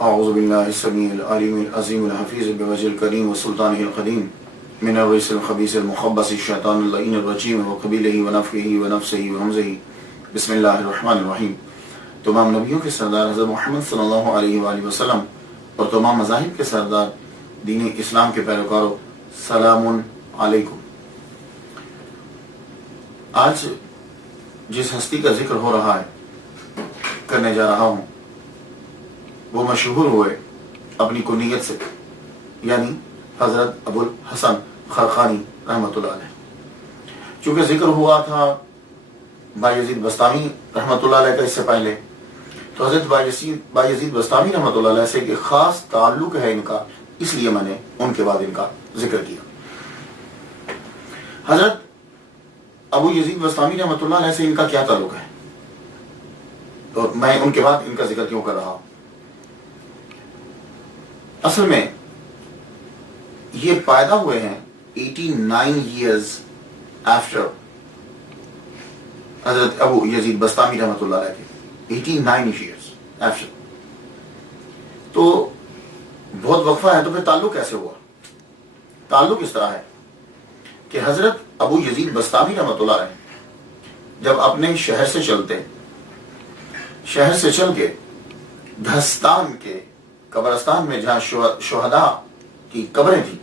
اعوذ باللہ السمیع العلیم العظیم الحفیظ بوجہ الکریم وسلطانہ القدیم من الرجس الخبیث المخبث الشیطان اللعین الرجیم وقبیلہ ونفخہ ونفسہ وہمزہ بسم اللہ الرحمن الرحیم۔ تمام نبیوں کے سردار حضرت محمد صلی اللہ علیہ وآلہ وسلم اور تمام مذاہب کے سردار دین اسلام کے پیروکاروں، سلام علیکم۔ آج جس ہستی کا ذکر ہو رہا ہے، کرنے جا رہا ہوں، وہ مشہور ہوئے اپنی کنیت سے، یعنی حضرت ابو الحسن خرقانی رحمۃ اللہ علیہ۔ چونکہ ذکر ہوا تھا بایزید بستامی رحمۃ اللہ علیہ کا اس سے پہلے، تو حضرت بایزید بستامی رحمۃ اللہ علیہ سے ایک خاص تعلق ہے ان کا، اس لیے میں نے ان کے بعد ان کا ذکر کیا۔ حضرت ابو یزید بستامی رحمۃ اللہ علیہ سے ان کا کیا تعلق ہے، اور میں ان کے بعد ان کا ذکر کیوں کر رہا ہوں؟ اصل میں یہ پیدا ہوئے ہیں 89 years after حضرت ابو یزید بستامی رحمۃ اللہ علیہ کے، 89 years after۔ تو بہت وقفہ ہے، تو پھر تعلق کیسے ہوا؟ تعلق اس طرح ہے کہ حضرت ابو یزید بستامی رحمۃ اللہ علیہ جب اپنے شہر سے چل کے دھستان کے قبرستان میں جہاں شہداء کی قبریں تھیں،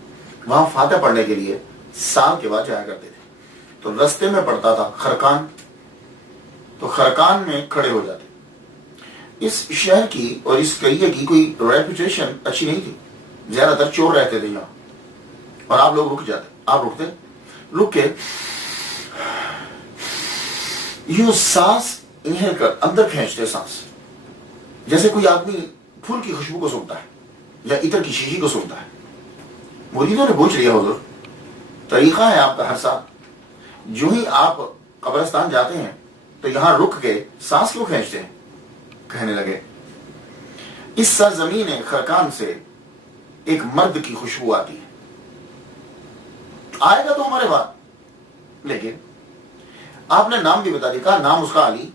وہاں فاتح پڑھنے کے لیے سال کے بعد جایا کرتے تھے، تو رستے میں پڑتا تھا خرقان، تو خرقان میں کھڑے ہو جاتے۔ اس شہر کی اور اس قریے کی کوئی ریپوٹیشن اچھی نہیں تھی، زیادہ تر چور رہتے تھے یہاں، اور آپ لوگ رک کے یوں سانس انہیل کر اندر کھینچتے، سانس جیسے کوئی آدمی پھول کی خوشبو کو سونگتا ہے یا عطر کی شیشی کو سونگتا ہے۔ مریدوں نے پوچھ لیا، حضور طریقہ ہے آپ کا ہر سال، جو ہی آپ قبرستان جاتے ہیں تو یہاں رک کے سانس کیوں کھینچتے ہیں؟ کہنے لگے، اس سرزمین خرقان سے ایک مرد کی خوشبو آتی ہے، آئے گا تو ہمارے بعد، لیکن آپ نے نام بھی بتا دیا، کہا نام اس کا علی،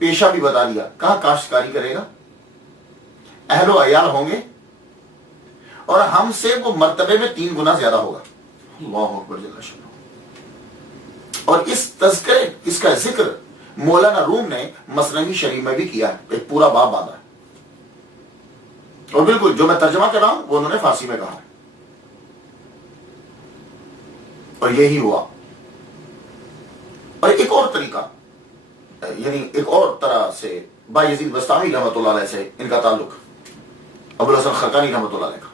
پیشہ بھی بتا دیا، کہا کاشتکاری کرے گا، اہل و عیال ہوں گے، اور ہم سے وہ مرتبے میں 3 گنا زیادہ ہوگا۔ اللہ اکبر جل شانہ۔ اور اس تذکرے، اس کا ذکر مولانا روم نے مثنوی شریف میں بھی کیا ہے، ایک پورا باب باندھا ہے، اور بالکل جو میں ترجمہ کر رہا ہوں وہ انہوں نے فارسی میں کہا ہے، اور یہی ہوا۔ اور ایک اور طریقہ، یعنی ایک اور طرح سے بایزید بستامی رحمۃ اللہ علیہ سے ان کا تعلق، ابو الحسن خرقانی رحمۃ اللہ علیہ کا،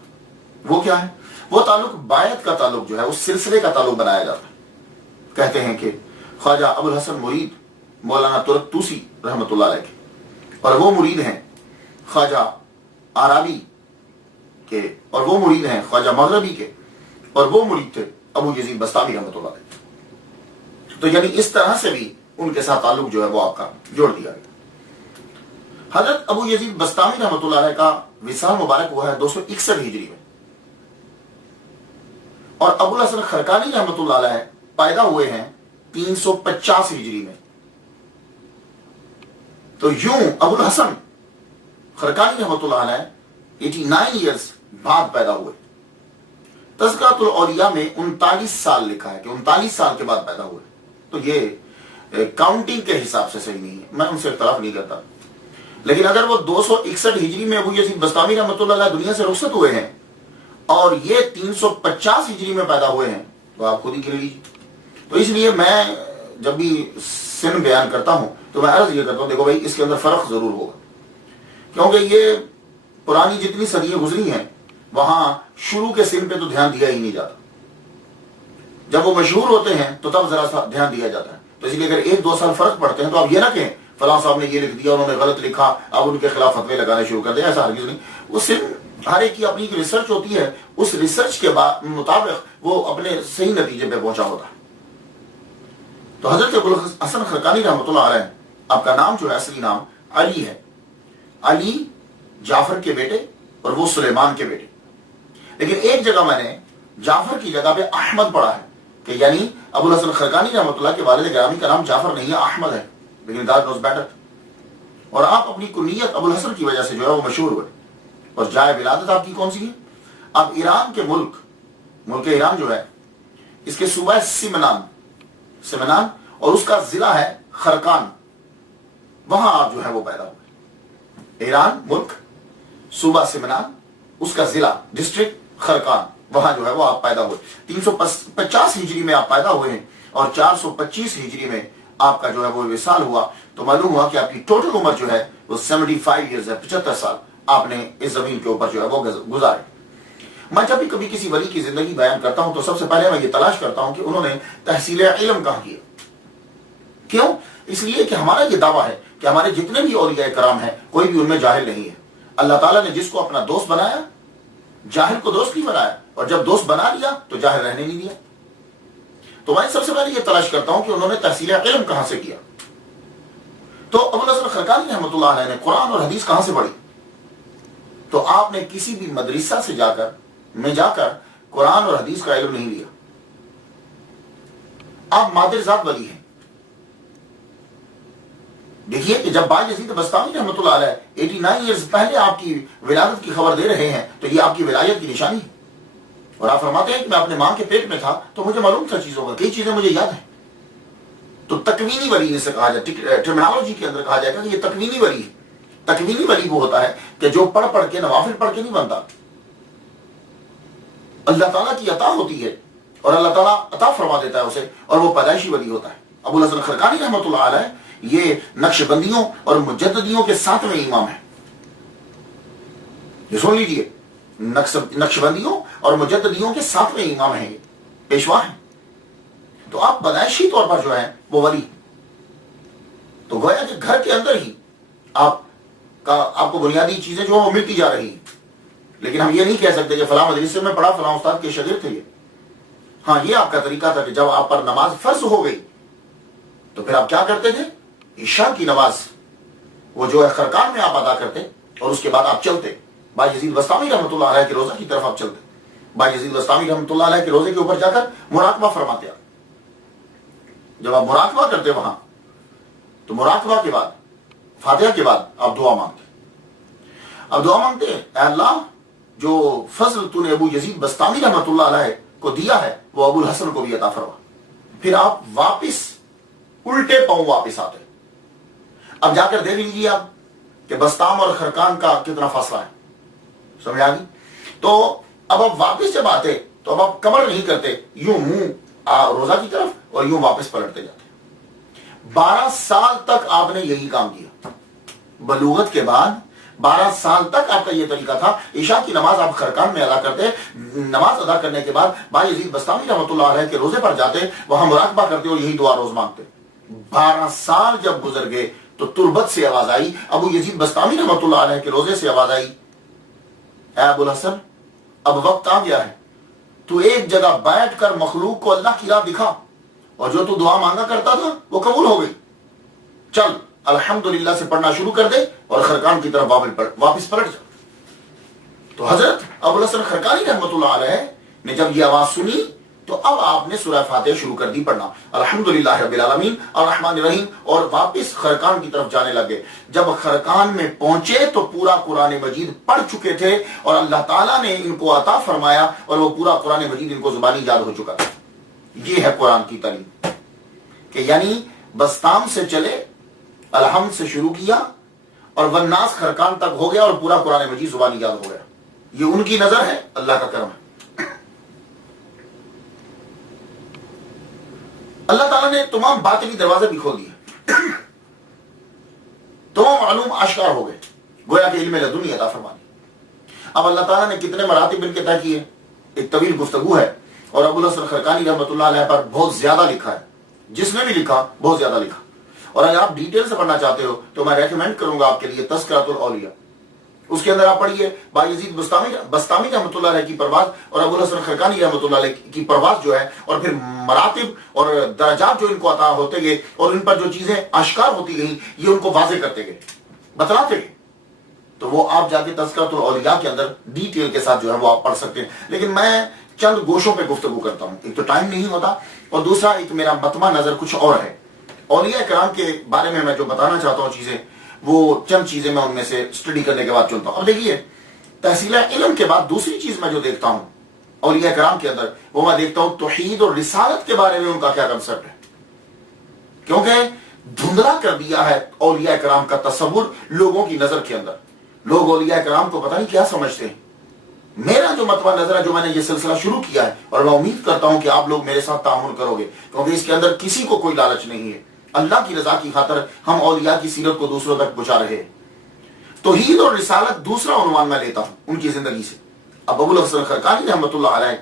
وہ کیا ہے؟ وہ تعلق بایت کا تعلق جو ہے، اس سلسلے کا تعلق بنایا جاتا ہے۔ کہتے ہیں کہ خواجہ ابو الحسن مرید مولانا ترک توسی رحمۃ اللہ علیہ کے، اور وہ مرید ہیں خواجہ آرابی کے، اور وہ مرید ہیں خواجہ مغربی کے، اور وہ مرید تھے ابو یزید بستامی رحمۃ اللہ علیہ۔ تو یعنی اس طرح سے بھی ان کے ساتھ تعلق جو ہے وہ آپ کا جوڑ دیا گیا۔ حضرت ابو یزید بستامی رحمۃ اللہ علیہ کا وصال مبارک ہوا ہے 261 ہجری میں، اور ابو الحسن خرقانی رحمۃ اللہ علیہ پیدا ہوئے ہیں 350 ہجری میں۔ تو یوں ابو الحسن خرقانی رحمۃ اللہ علیہ 89 ایئرز بعد پیدا ہوئے۔ تذکرۃ الاولیاء میں 39 سال لکھا ہے کہ 39 سال کے بعد پیدا ہوئے، تو یہ کاؤنٹنگ کے حساب سے صحیح نہیں ہے، میں ان سے اختلاف نہیں کرتا، لیکن اگر وہ 261 ہجری میں ابو یزید بستامی رحمۃ اللہ علیہ دنیا سے رخصت ہوئے ہیں اور یہ 350 ہجری میں پیدا ہوئے ہیں، تو آپ خود ہی گن لیجیے۔ تو اس لیے میں جب بھی سن بیان کرتا ہوں تو میں عرض یہ کرتا ہوں، دیکھو بھائی اس کے اندر فرق ضرور ہوگا، کیونکہ یہ پرانی جتنی صدیاں گزری ہیں وہاں شروع کے سن پہ تو دھیان دیا ہی نہیں جاتا، جب وہ مشہور ہوتے ہیں تو تب ذرا سا دھیان دیا جاتا ہے۔ تو اس لیے اگر 1-2 سال فرق پڑتے ہیں تو آپ یہ نہ کہیں فلاں صاحب نے یہ لکھ دیا، انہوں نے غلط لکھا، اب ان کے خلاف فتوے لگانے شروع کر دیں، ایسا ہرگز نہیں۔ وہ صرف ہر ایک کی اپنی ایک ریسرچ ہوتی ہے، اس ریسرچ کے مطابق وہ اپنے صحیح نتیجے پہ پہنچا ہوتا ہے۔ تو حضرت ابو الحسن خرقانی رحمۃ اللہ علیہ، آپ کا نام جو ہے اصلی نام علی ہے، علی جعفر کے بیٹے اور وہ سلیمان کے بیٹے، لیکن ایک جگہ میں نے جعفر کی جگہ پہ احمد پڑھا ہے، کہ یعنی ابو الحسن خرقانی رحمۃ اللہ کے والد گرامی کا نام جعفر نہیں ہے، احمد ہے، لیکن God knows better۔ اور آپ اپنی کنیت ابو الحسن کی وجہ سے جو ہے وہ مشہور ہوئے۔ اور جائے ولادت آپ کی کون سی ہے؟ اب ایران کے ملک ایران جو ہے، اس کے صوبہ ہے سمنان اور اس کا ضلع ہے خرقان، وہاں آپ جو ہے وہ پیدا ہوئے۔ ایران ملک، صوبہ سمنان، اس کا ضلع ڈسٹرکٹ خرقان، وہاں جو ہے وہ آپ پیدا ہوئے۔ 350 ہجری میں آپ پیدا ہوئے ہیں اور 425 ہجری میں آپ کا جو ہے وہ وصال ہوا، تو معلوم ہوا کہ آپ کی ٹوٹل عمر جو ہے وہ 75 ایئرز ہے، 75 سال آپ نے اس زمین کے اوپر جو ہے وہ گزارے۔ میں جب بھی کبھی کسی ولی کی زندگی بیان کرتا ہوں تو سب سے پہلے میں یہ تلاش کرتا ہوں کہ انہوں نے تحصیل علم کہاں کیا۔ کیوں؟ اس لیے کہ ہمارا یہ دعویٰ ہے کہ ہمارے جتنے بھی اولیاء کرام ہیں کوئی بھی ان میں جاہل نہیں ہے۔ اللہ تعالیٰ نے جس کو اپنا دوست بنایا، جاہل کو دوست نہیں بنایا، اور جب دوست بنا لیا تو جاہل رہنے نہیں دیا۔ تو میں سب سے پہلے یہ تلاش کرتا ہوں کہ انہوں نے تحصیل علم کہاں سے کیا۔ تو ابو الحسن خرقانی رحمۃ اللہ علیہ نے قرآن اور حدیث کہاں سے پڑھی؟ تو آپ نے کسی بھی مدرسہ سے جا کر قرآن اور حدیث کا علم نہیں لیا۔ آپ مادر ذات ولی ہیں۔ دیکھیے کہ جب باجزید بستامی رحمۃ اللہ علیہ 89 ایئرز پہلے آپ کی ولادت کی خبر دے رہے ہیں تو یہ آپ کی ولایت کی نشانی ہے۔ اور آپ فرماتے ہیں کہ میں اپنے ماں کے پیٹ میں تھا تو مجھے معلوم تھا چیزوں کا، کئی چیزیں مجھے یاد ہیں۔ تو تکوینی ولی سے کہا جائے، ٹرمینالوجی کے اندر کہا جائے گا کہ یہ تکوینی ولی ہے۔ تکوینی ولی وہ ہوتا ہے کہ جو پڑھ کے نوافل پڑھ کے نہیں بنتا، اللہ تعالیٰ کی عطا ہوتی ہے اور اللہ تعالیٰ عطا فرما دیتا ہے اسے، اور وہ پیدائشی ولی ہوتا ہے۔ ابو الحسن خرقانی رحمۃ اللہ علیہ یہ نقش بندیوں اور مجددیوں کے 7ویں امام ہیں۔ یہ سن لیجیے، نقش بندیوں اور مجددیوں کے 7ویں امام ہیں، یہ پیشوا ہیں۔ تو آپ پیدائشی طور پر جو ہے وہ ولی، تو گویا کہ گھر کے اندر ہی آپ کو بنیادی چیزیں جو وہ ملتی جا رہی ہیں۔ لیکن ہم یہ نہیں کہہ سکتے کہ فلاں مدرسے میں پڑھا، فلاں استاد کے شاگرد تھے یہ۔ ہاں، یہ آپ کا طریقہ تھا کہ جب آپ پر نماز فرض ہو گئی تو پھر آپ کیا کرتے تھے؟ عشاء کی نماز وہ جو ہے خرقان میں آپ ادا کرتے اور اس کے بعد آپ چلتے باجزید بستامی رحمۃ اللہ علیہ کے روزہ کی طرف آپ چلتے۔ باجزید بستامی رحمۃ اللہ علیہ کے روزے کے اوپر جا کر مراقبہ فرماتے آپ۔ جب آپ مراقبہ کرتے وہاں تو مراقبہ کے بعد، فاتحہ کے بعد آپ دعا مانگتے۔ اب دعا مانگتے ہیں، اے اللہ جو فضل تو نے ابو یزید بستامی رحمۃ اللہ علیہ کو دیا ہے وہ ابو الحسن کو بھی عطا فرما۔ پھر آپ واپس الٹے پاؤں واپس آتے۔ اب جا کر دیکھ لیجیے آپ کہ بستام اور خرقان کا کتنا فاصلہ ہے، سمجھ آ گئی؟ تو اب آپ واپس جب آتے تو اب آپ کمر نہیں کرتے، یوں منہ روزہ کی طرف اور یوں واپس پلٹتے جاتے۔ 12 سال تک آپ نے یہی کام کیا۔ بلوغت کے بعد 12 سال تک آپ کا یہ طریقہ تھا۔ عشاء کی نماز آپ خرقان میں ادا کرتے، نماز ادا کرنے کے بعد باجزید بستامی رحمۃ اللہ علیہ کے روزے پر جاتے، وہاں مراقبہ کرتے اور یہی دعا روز مانگتے۔ 12 سال جب گزر گئے تو تربت سے آواز آئی، ابو یزید بستامی رحمۃ اللہ علیہ کے روزے سے آواز آئی، اے ابو الحسن اب وقت آ گیا ہے، تو ایک جگہ بیٹھ کر مخلوق کو اللہ کی راہ دکھا، اور جو تو دعا مانگا کرتا تھا وہ قبول ہو گئی، چل الحمدللہ سے پڑھنا شروع کر دے اور خرقان کی طرف واپس پلٹ جا۔ تو حضرت ابو الحسن خرقانی رحمۃ اللہ علیہ نے جب یہ آواز سنی تو اب آپ نے سورہ فاتحہ شروع کر دی پڑھنا، الحمدللہ رب العالمین الرحمن الرحیم، اور واپس خرقان کی طرف جانے لگے۔ جب خرقان میں پہنچے تو پورا قرآن مجید پڑھ چکے تھے اور اللہ تعالیٰ نے ان کو عطا فرمایا اور وہ پورا قرآن مجید ان کو زبانی یاد ہو چکا تھا۔ یہ ہے قرآن کی تعلیم کہ یعنی بستام سے چلے، الحمد سے شروع کیا اور والناس خرقان تک ہو گیا اور پورا قرآن مجید زبانی یاد ہو گیا۔ یہ ان کی نظر ہے، اللہ کا کرم ہے۔ اللہ تعالیٰ نے تمام باطنی دروازے بھی کھول دیے، تمام علوم آشکار ہو گئے، گویا کہ علم لدنی عطا فرما دی۔ اب اللہ تعالیٰ نے کتنے مراتب ان کے طے کیے، ایک طویل گفتگو ہے، اور ابو الحسن خرقانی رحمۃ اللہ علیہ پر بہت زیادہ لکھا ہے، جس نے بھی لکھا بہت زیادہ لکھا۔ اور اگر آپ ڈیٹیل سے پڑھنا چاہتے ہو تو میں ریکمینڈ کروں گا آپ کے لیے تذکرۃ الاولیاء، اس کے اندر آپ پڑھیے باجزید بستامی رحمۃ اللہ علیہ کی پرواز اور ابو الحسن خرقانی رحمۃ اللہ علیہ کی پرواز جو ہے، اور پھر مراتب اور درجات جو ان کو عطا ہوتے گئے اور ان پر جو چیزیں آشکار ہوتی گئیں یہ ان کو واضح کرتے گئے، بتلاتے گئے۔ تو وہ آپ جا کے تذکرۃ الاولیاء کے اندر ڈیٹیل کے ساتھ جو ہے وہ آپ پڑھ سکتے ہیں، لیکن میں چند گوشوں پہ گفتگو کرتا ہوں، ایک تو ٹائم نہیں ہوتا اور دوسرا ایک میرا مطمع نظر کچھ اور ہے۔ اولیاء کرام کے بارے میں جو بتانا چاہتا ہوں چیزیں، وہ چند چیزیں میں ان میں سے اسٹڈی کرنے کے بعد چنتا ہوں۔ اب دیکھیے تحصیل علم کے بعد دوسری چیز میں جو دیکھتا ہوں اولیاء کرام کے اندر، وہ میں دیکھتا ہوں توحید اور رسالت کے بارے میں ان کا کیا کنسپٹ ہے. کیونکہ دھندلا کر دیا ہے اولیاء کرام کا تصور لوگوں کی نظر کے اندر. لوگ اولیاء کرام کو پتہ نہیں کیا سمجھتے ہیں. میرا جو متوع نظر ہے، جو میں نے یہ سلسلہ شروع کیا ہے، اور میں امید کرتا ہوں کہ آپ لوگ میرے ساتھ تعامل کرو گے، کیونکہ اس کے اندر کسی کو کوئی لالچ نہیں ہے. اللہ کی رضا کی خاطر ہم اولیاء کی سیرت کو دوسروں تک پہنچا رہے ہیں. توحید اور رسالت دوسرا عنوان میں لیتا ہوں ان کی زندگی سے. اب ابو الحسن خرقانی رحمۃ اللہ علیہ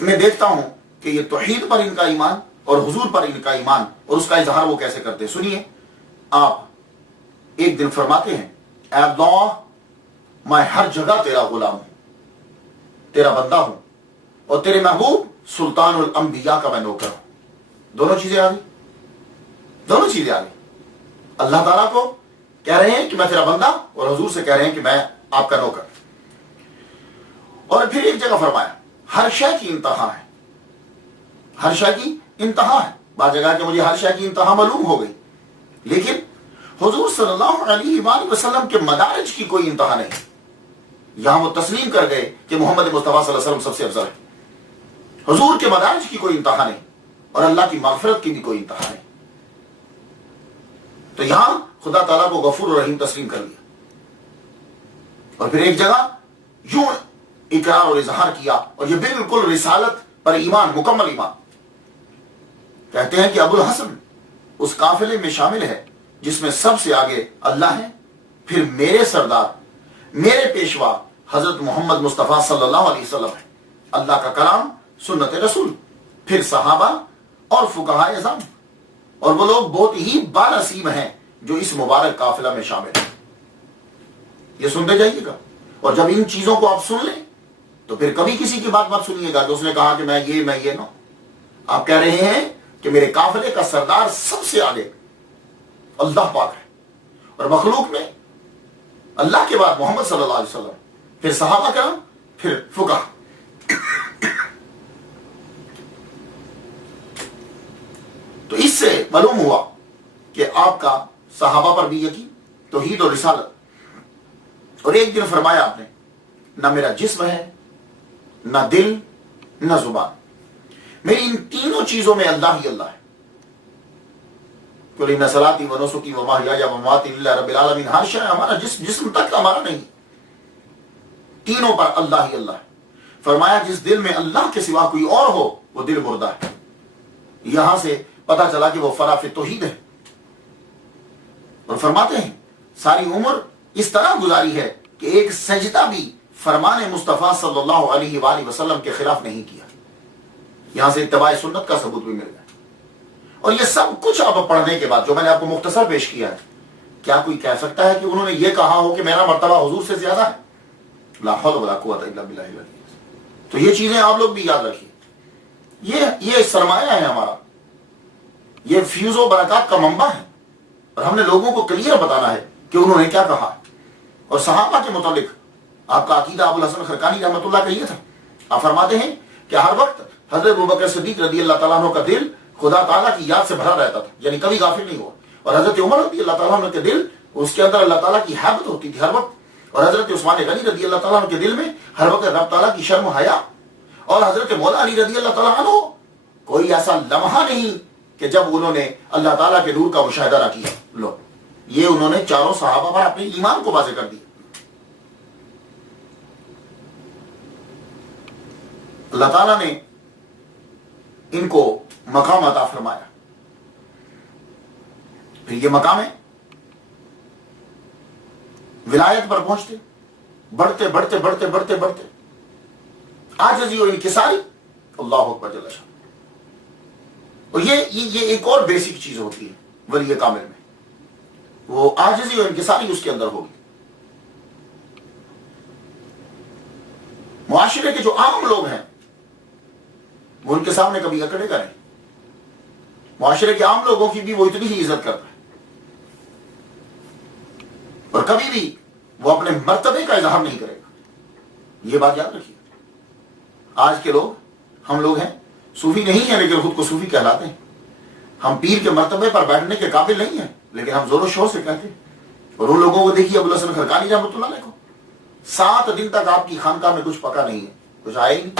میں دیکھتا ہوں کہ یہ توحید پر ان کا ایمان اور حضور پر ان کا ایمان اور اس کا اظہار وہ کیسے کرتے. سنیے، آپ ایک دن فرماتے ہیں، اے اللہ میں ہر جگہ تیرا غلام ہوں، تیرا بندہ ہوں، اور تیرے محبوب سلطان الانبیاء کا میں نوکر ہوں. دونوں چیزیں آ گئی، دونوں چیزیں آ گئی. اللہ تعالیٰ کو کہہ رہے ہیں کہ میں تیرا بندہ، اور حضور سے کہہ رہے ہیں کہ میں آپ کا نوکر. اور پھر ایک جگہ فرمایا ہر شے کی انتہا ہے، ہر شے کی انتہا ہے. بعض جگہ کہ مجھے ہر شے کی انتہا معلوم ہو گئی، لیکن حضور صلی اللہ علیہ وآلہ وسلم کے مدارج کی کوئی انتہا نہیں. یہاں وہ تسلیم کر گئے کہ محمد مصطفیٰ صلی اللہ علیہ وسلم سب سے افضل ہے. حضور کے مدارج کی کوئی انتہا نہیں، اور اللہ کی مغفرت کی بھی کوئی انتہا نہیں. تو یہاں خدا تعالیٰ کو غفور و رحیم تسلیم کر لیا. اور پھر ایک جگہ یوں اقرار اور اظہار کیا، اور یہ بالکل رسالت پر ایمان، مکمل ایمان. کہتے ہیں کہ ابو الحسن اس قافلے میں شامل ہے جس میں سب سے آگے اللہ ہے، پھر میرے سردار، میرے پیشوا حضرت محمد مصطفیٰ صلی اللہ علیہ وسلم ہے، اللہ کا کلام، سنت رسول، پھر صحابہ اور فقہاء اعظام، اور وہ لوگ بہت ہی بانصیب ہیں جو اس مبارک قافلہ میں شامل ہیں. یہ سنتے جائیے گا، اور جب ان چیزوں کو آپ سن لیں تو پھر کبھی کسی کی بات مت سنیے گا کہ اس نے کہا کہ میں یہ نو. آپ کہہ رہے ہیں کہ میرے قافلے کا سردار سب سے آگے اللہ پاک ہے، اور مخلوق میں اللہ کے بعد محمد صلی اللہ علیہ وسلم، پھر صحابہ کرام، پھر فقہاء. تو اس سے معلوم ہوا کہ آپ کا صحابہ پر بھی یقین، توحید اور رسالت. اور ایک دن فرمایا آپ نے، نہ میرا جسم ہے، نہ دل، نہ زبان، میری ان تینوں چیزوں میں اللہ ہی اللہ ہے. قل ان صلاتی و نسکی و محیای و مماتی للہ رب العالمین. ہر شے ہمارا جسم تک ہمارا نہیں، تینوں پر اللہ ہی اللہ ہے. فرمایا جس دل میں اللہ کے سوا کوئی اور ہو وہ دل مردہ ہے. یہاں سے پتا چلا کہ وہ فنا فی توحید ہے. اور فرماتے ہیں ساری عمر اس طرح گزاری ہے کہ ایک سجدہ بھی فرمان مصطفیٰ صلی اللہ علیہ وآلہ وسلم کے خلاف نہیں کیا. یہاں سے اتباع سنت کا ثبوت بھی مل گیا. اور یہ سب کچھ اب پڑھنے کے بعد جو میں نے آپ کو مختصر پیش کیا ہے، کیا کوئی کہہ سکتا ہے کہ انہوں نے یہ کہا ہو کہ میرا مرتبہ حضور سے زیادہ ہے؟ لا حول ولا قوت الا باللہ العلی العظیم. تو یہ چیزیں آپ لوگ بھی یاد رکھیے. یہ سرمایہ ہے ہمارا، یہ فیوز و برکات کا منبع ہے، اور ہم نے لوگوں کو کلیئر بتانا ہے کہ انہوں نے کیا کہا. اور صحابہ کے متعلق آپ کا عقیدہ ابو الحسن خرقانی رحمۃ اللہ کا یہ تھا. آپ فرماتے ہیں کہ ہر وقت حضرت ابوبکر صدیق رضی اللہ تعالیٰ عنہ کا دل خدا تعالیٰ کی یاد سے بھرا رہتا تھا، یعنی کبھی غافل نہیں ہوا. اور حضرت عمر رضی اللہ تعالیٰ عنہ کے دل، اس کے اندر اللہ تعالیٰ کی حیبت ہوتی تھی ہر وقت. اور حضرت عثمان غنی رضی اللہ تعالیٰ عنہ کے دل میں ہر وقت رب تعالیٰ کی شرم و حیا. اور حضرت مولا علی رضی اللہ تعالیٰ عنہ کوئی ایسا لمحہ نہیں کہ جب انہوں نے اللہ تعالیٰ کے نور کا مشاہدہ نہ کیا. لو، یہ انہوں نے چاروں صحابہ پر اپنے ایمان کو واضح کر دیا. اللہ تعالیٰ نے ان کو مقام عطا فرمایا. پھر یہ مقام ہے ولایت پر پہنچتے، بڑھتے بڑھتے بڑھتے بڑھتے بڑھتے عاجزی اور انکساری. اللہ اکبر جل شانہ. اور یہ ایک اور بیسک چیز ہوتی ہے ولی کامل میں، وہ عاجزی اور انکساری اس کے اندر ہوگی. معاشرے کے جو عام لوگ ہیں وہ ان کے سامنے کبھی اکڑے گا نہیں. معاشرے کے عام لوگوں کی بھی وہ اتنی ہی عزت کرتا ہے، اور کبھی بھی وہ اپنے مرتبے کا اظہار نہیں کرے گا. یہ بات یاد رکھیے. آج کے لوگ، ہم لوگ ہیں صوفی نہیں ہیں لیکن خود کو صوفی کہلاتے ہیں. ہم پیر کے مرتبے پر بیٹھنے کے قابل نہیں ہیں لیکن ہم زور و شور سے کہتے ہیں اور ان لوگوں کو دیکھیے ابوالحسن خرقانی رحمۃ اللہ علیہ کو 7 دن تک آپ کی خانقاہ میں کچھ پکا نہیں ہے، کچھ آئے ہی نہیں،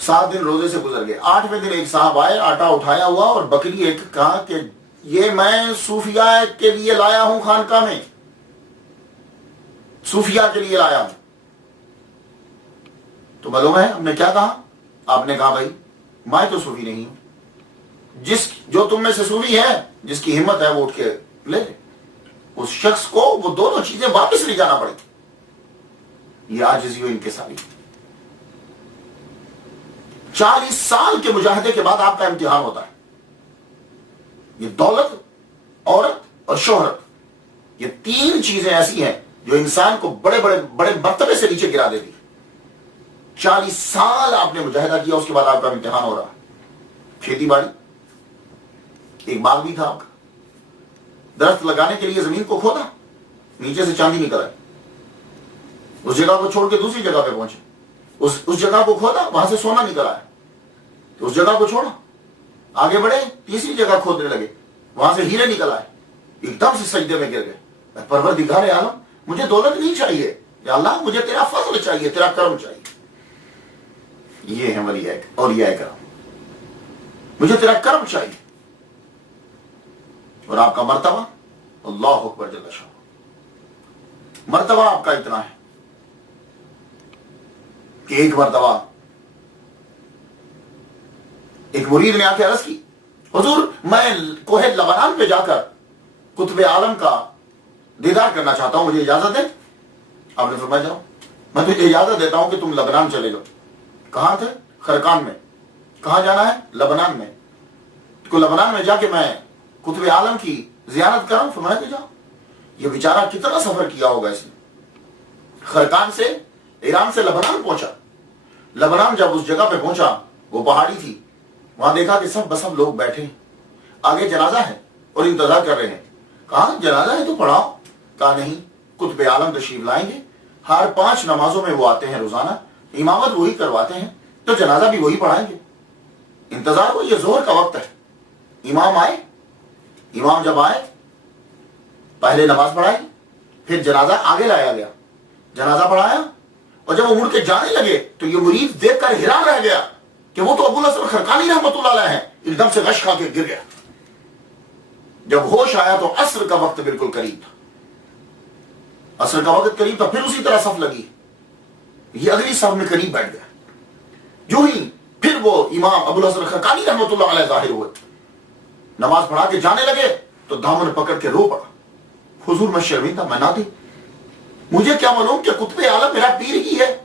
7 دن روزے سے گزر گئے۔ 8ویں دن ایک صاحب آئے، آٹا اٹھایا ہوا اور بکری ایک کہا کہ یہ میں صوفیاء کے لیے لایا ہوں، خانقاہ میں صوفیاء کے لیے لایا ہوں۔ تو معلوم ہے ہم نے کیا کہا؟ آپ نے کہا بھائی میں تو صوفی نہیں ہوں، جو تم میں سے صوفی ہے، جس کی ہمت ہے وہ اٹھ کے لے لے۔ اس شخص کو وہ دونوں چیزیں واپس لے جانا پڑے گی۔ یہ عاجزی و انکساری 40 سال کے مجاہدے کے بعد آپ کا امتحان ہوتا ہے۔ یہ دولت، عورت اور شہرت، یہ 3 چیزیں ایسی ہیں جو انسان کو بڑے مرتبے سے نیچے گرا دیتی ہے۔ 40 سال آپ نے مجاہدہ کیا، اس کے بعد آپ کا امتحان ہو رہا ہے۔ کھیتی باڑی، ایک باغ بھی تھا آپ کا، درخت لگانے کے لیے زمین کو کھودا، نیچے سے چاندی نکل آئی، اس جگہ کو چھوڑ کے دوسری جگہ پہ پہنچے، اس جگہ کو کھودا، وہاں سے سونا نکل آیا، تو اس جگہ کو چھوڑا، آگے بڑھے، تیسری جگہ کھودنے لگے، وہاں سے ہیرے نکل آئے، ایک دم سے سجدے میں گر گئے، پروردگار عالم مجھے دولت نہیں چاہیے، یا اللہ مجھے تیرا فضل چاہیے، تیرا کرم چاہیے۔ یہ ہے اولیاء کرام، مجھے تیرا کرم چاہیے۔ اور آپ کا مرتبہ، اللہ اکبر جل شانہ، مرتبہ آپ کا اتنا ہے کہ ایک مرتبہ ایک مرید نے آ کے عرض کی، حضور میں کوہ لبنان پہ جا کر قطب عالم کا دیدار کرنا چاہتا ہوں، مجھے اجازت دیں؟ آپ نے فرمایا جاؤ، میں تجھے اجازت دیتا ہوں کہ تم لبنان چلے جاؤ۔ کہاں تھے؟ خرقان میں۔ کہاں جانا ہے؟ لبنان میں۔ کو لبنان میں جا کے میں قطب عالم کی زیارت کروں؟ فرمایا کہ جاؤ۔ یہ بیچارہ کتنا سفر کیا ہوگا اس نے، خرقان سے، ایران سے لبنان پہنچا۔ لبنان جب اس جگہ پہ پہنچا، وہ پہاڑی تھی، وہاں دیکھا کہ سب بسب لوگ بیٹھے ہیں، آگے جنازہ ہے اور انتظار کر رہے ہیں۔ کہا جنازہ ہے تو پڑھاؤ۔ کہا نہیں، قطب عالم تشریف لائیں گے، ہر 5 نمازوں میں وہ آتے ہیں روزانہ، امامت وہی کرواتے ہیں، تو جنازہ بھی وہی پڑھائیں گے۔ انتظار ہو، یہ ظہر کا وقت ہے، امام آئے، امام جب آئے پہلے نماز پڑھائی، پھر جنازہ آگے لایا گیا، جنازہ پڑھایا، اور جب وہ مڑ کے جانے لگے تو یہ مرید دیکھ کر حیران رہ گیا کہ وہ تو ابوالحسن خرقانی رحمۃ اللہ علیہ ہیں۔ ایک دم سے غش کھا کے گر گیا۔ جب ہوش آیا تو عصر کا وقت بالکل قریب تھا، عصر کا وقت قریب تھا، پھر اسی طرح صف لگی، یہ اگلی صف میں قریب بیٹھ گیا۔ جو ہی پھر وہ امام ابوالحسن خرقانی رحمۃ اللہ علیہ ظاہر ہوئے، نماز پڑھا کے جانے لگے تو دامن پکڑ کے رو پڑا، حضور میں شرمندہ، میں نہ تھی، مجھے کیا معلوم کہ قطب عالم میرا پیر ہی ہے،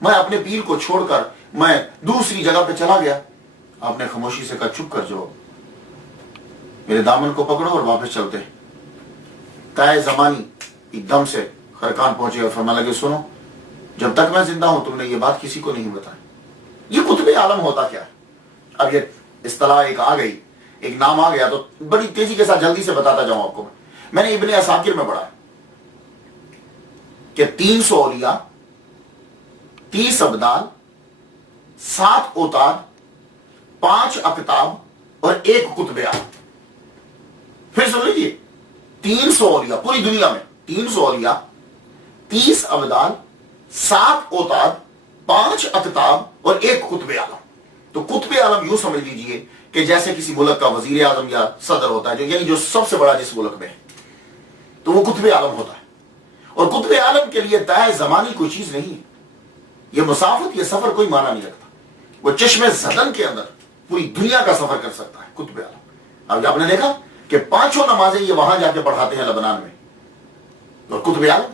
میں اپنے پیر کو چھوڑ کر میں دوسری جگہ پہ چلا گیا۔ آپ نے خاموشی سے کہا چپ کر جاؤ، میرے دامن کو پکڑو اور واپس چلتے۔ طے زمانی ایک دم سے خرقان پہنچے اور فرمانے لگے سنو، جب تک میں زندہ ہوں تم نے یہ بات کسی کو نہیں بتائی۔ یہ قطب عالم ہوتا کیا ہے؟ اب یہ اصطلاح ایک آ گئی، ایک نام آ گیا، تو بڑی تیزی کے ساتھ جلدی سے بتاتا جاؤں آپ کو۔ میں نے ابن عساکر میں پڑھا کہ 300 اولیاء، 30 ابدال، 7 اوتاد، 5 اقطاب اور 1 قطب عالم۔ پھر سن لیجیے، 300 اولیاء پوری دنیا میں، 300 اولیاء، 30 ابدال، 7 اوتاد، 5 اقطاب اور 1 قطب عالم۔ تو قطب عالم یوں سمجھ لیجیے کہ جیسے کسی ملک کا وزیر اعظم یا صدر ہوتا ہے، یعنی جو سب سے بڑا جس ملک میں ہے، تو وہ قطب عالم ہوتا ہے۔ اور قطب عالم کے لیے طے زمانی کوئی چیز نہیں ہے، یہ مسافت، یہ سفر کوئی معنی نہیں رکھتا۔ وہ چشم زدن کے اندر پوری دنیا کا سفر کر سکتا ہے قطب عالم۔ اب آپ نے دیکھا کہ 5 نمازیں یہ وہاں جا کے پڑھاتے ہیں لبنان میں، اور قطب عالم،